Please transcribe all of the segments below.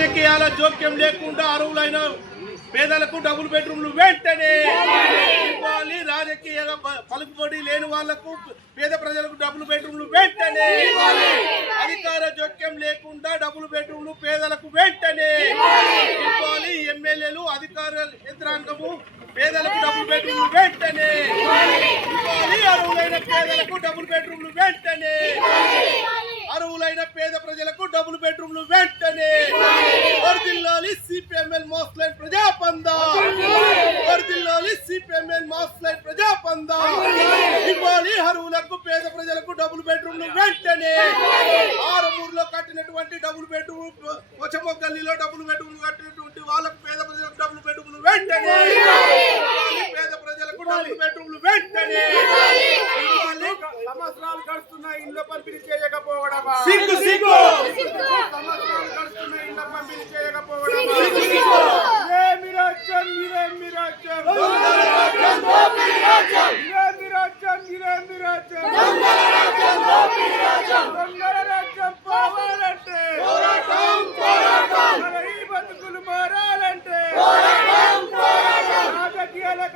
రాజకీయాల జోక్యం లేకుండా అరువులైన పేదలకు డబుల్ బెడ్రూమ్లు వెంటనే ఇవ్వాలి. రాజకీయ ప- పలుకుబడి లేని వాళ్ళకు పేద ప్రజలకు డబుల్ బెడ్రూమ్లు వెంటనే అధికార జోక్యం లేకుండా డబుల్ బెడ్రూమ్లు పేదలకు వెంటనే ఇవ్వాలి. ఎమ్మెల్యేలు అధికార యంత్రాంగము పేదలకు డబుల్ బెడ్రూమ్లు వెంటనే ఇవ్వాలి. అరువులైన పేదలకు డబుల్ బెడ్రూమ్లు వెంటనే అరువులైన పేద ప్రజలకు డబుల్ బెడ్రూమ్లు వెంటనే వర్దిల్లాలి సిపిఎంఎల్ మాస్ లైన్ ప్రజాపంద. వర్దిల్లాలి. CPIML mass line Prajapantha. ఇవ్వాలి అర్హులకు పేద ప్రజలకు డబుల్ బెడ్రూమ్లు వెంటనే. ఆరుమూరులో కట్టినటువంటి డబుల్ బెడ్రూమ్ వచ్చమొగ్గల్లిలో డబుల్ బెడ్రూమ్ కట్టినటువంటి వాళ్ళకు పేద ప్రజలకు డబుల్ బెడ్రూమ్లు వెంటనే. పేద ప్రజలకు డబుల్ బెడ్రూమ్లు వెంటనే. సంవత్సరాలు గడుస్తున్న ఇళ్ళ పంపిణీ చేయకపోవడమా? సిగ్గు సిగ్గు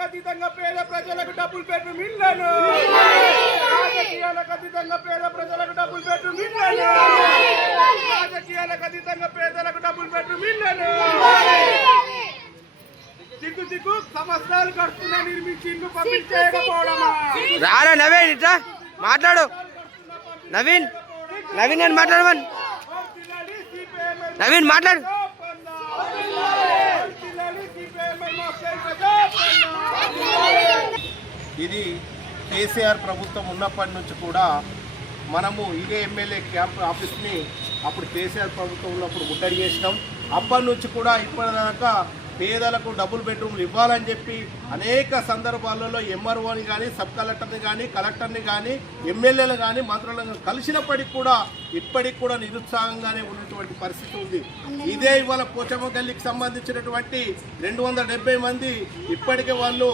అతీతంగా పేద ప్రజలకు డబ్బులు బెడ్రూమ్ ఇళ్ళను రాజకీయాలకు అతీతంగా పేద ప్రజలకు డబ్బులు బెడ్రూమ్ ఇళ్ళను రాజకీయాలకు అతీతంగా ఇళ్ళను దిక్కు దిక్కు సంవత్సరాలు గడుస్తున్నా నిర్మించి ఇల్లు పంపిణీ చేయకపోవడమా రారా నవీన్ ఇట్లా మాట్లాడు. నవీన్ నవీన్ నేను మాట్లాడమని. నవీన్ మాట్లాడు. ఇది కేసీఆర్ ప్రభుత్వం ఉన్నప్పటి నుంచి కూడా మనము ఇదే ఎమ్మెల్యే క్యాంప్ ఆఫీస్ని అప్పుడు కేసీఆర్ ప్రభుత్వం ఉన్నప్పుడు ముట్టడి చేసినాం. అప్పటి నుంచి కూడా ఇప్పటిదాకా పేదలకు డబుల్ బెడ్రూమ్లు ఇవ్వాలని చెప్పి అనేక సందర్భాలలో ఎంఆర్ఓని కానీ సబ్ కలెక్టర్ని కానీ కలెక్టర్ని కానీ ఎమ్మెల్యేలు కానీ మంత్రులను కలిసినప్పటికి కూడా ఇప్పటికి కూడా నిరుత్సాహంగానే ఉన్నటువంటి పరిస్థితి ఉంది. ఇదే ఇవాళ పోచమ్మ గల్లికి సంబంధించినటువంటి రెండు వందల డెబ్బై మంది ఇప్పటికే వాళ్ళు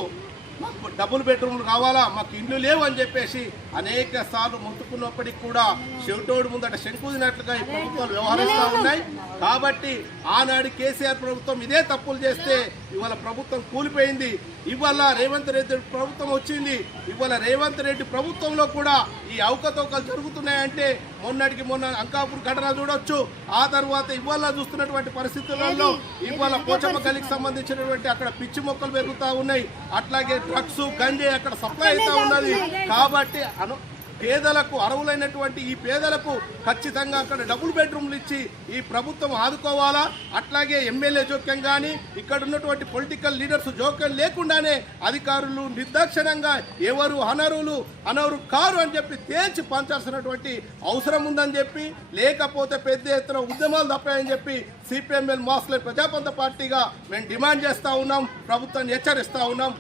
మాకు డబుల్ బెడ్రూమ్లు కావాలా మాకు ఇండ్లు లేవు అని చెప్పేసి అనేక సార్లు మొత్తుకున్నప్పటికీ కూడా చెవిటోడు ముందట శంకుదినట్లుగా ఈ ప్రభుత్వాలు వ్యవహరిస్తూ ఉన్నాయి. కాబట్టి ఆనాడు కేసీఆర్ ప్రభుత్వం ఇదే తప్పులు చేస్తే ఇవాళ ప్రభుత్వం కూలిపోయింది. ఇవాళ రేవంత్ రెడ్డి ప్రభుత్వం వచ్చింది. ఇవాళ రేవంత్ రెడ్డి ప్రభుత్వంలో కూడా ఈ అవకతవకలు జరుగుతున్నాయంటే మొన్నటికి మొన్న అంకాపూర్ ఘటన చూడొచ్చు. ఆ తర్వాత ఇవాళ చూస్తున్నటువంటి పరిస్థితులలో ఇవాళ పోచమ్మ గలికి సంబంధించినటువంటి అక్కడ పిచ్చి మొక్కలు పెరుగుతూ ఉన్నాయి. అట్లాగే డ్రగ్స్ గంజే అక్కడ సప్లై అవుతా ఉన్నది. కాబట్టి అను పేదలకు అర్హులైనటువంటి ఈ పేదలకు ఖచ్చితంగా అక్కడ డబుల్ బెడ్రూమ్లు ఇచ్చి ఈ ప్రభుత్వం ఆదుకోవాలా? అట్లాగే ఎమ్మెల్యే జోక్యం కానీ ఇక్కడ ఉన్నటువంటి పొలిటికల్ లీడర్స్ జోక్యం లేకుండానే అధికారులు నిర్దాక్షిణంగా ఎవరు అనర్హులు అనరు కారు అని చెప్పి తేల్చి పంచాల్సినటువంటి అవసరం ఉందని చెప్పి లేకపోతే పెద్ద ఎత్తున ఉద్యమాలు తప్పాయని చెప్పి సిపిఎంఎల్ మాస్లే ప్రజాపంత పార్టీగా మేము డిమాండ్ చేస్తా ఉన్నాం ప్రభుత్వాన్ని హెచ్చరిస్తా ఉన్నాం.